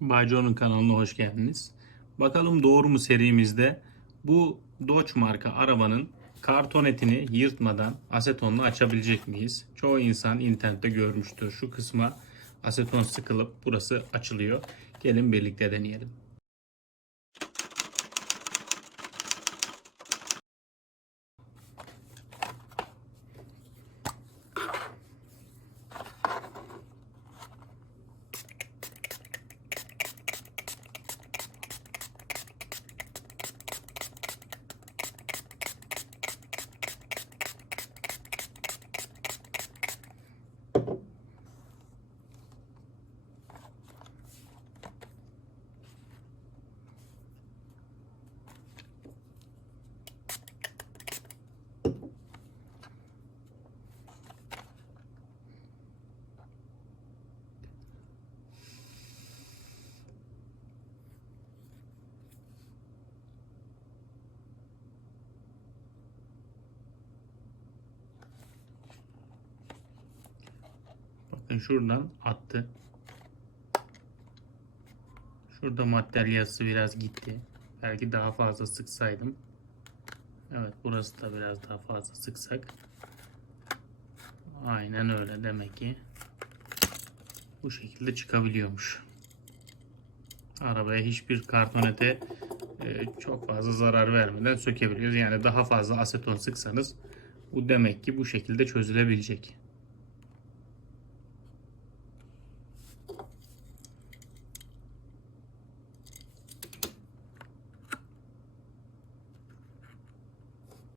Bayco'nun kanalına hoş geldiniz. Bakalım doğru mu serimizde bu Dodge marka arabanın kartonetini yırtmadan asetonla açabilecek miyiz? Çoğu insan internette görmüştür. Şu kısma aseton sıkılıp burası açılıyor. Gelin birlikte deneyelim. Bakın şuradan attı. Şurada madalyası biraz gitti. Belki daha fazla sıksaydım. Evet burası da biraz daha fazla sıksak. Aynen öyle demek ki. Bu şekilde çıkabiliyormuş. Arabaya hiçbir kartonete e, çok fazla zarar vermeden sökebiliyoruz. Yani daha fazla aseton sıksanız bu demek ki bu şekilde çözülebilecek.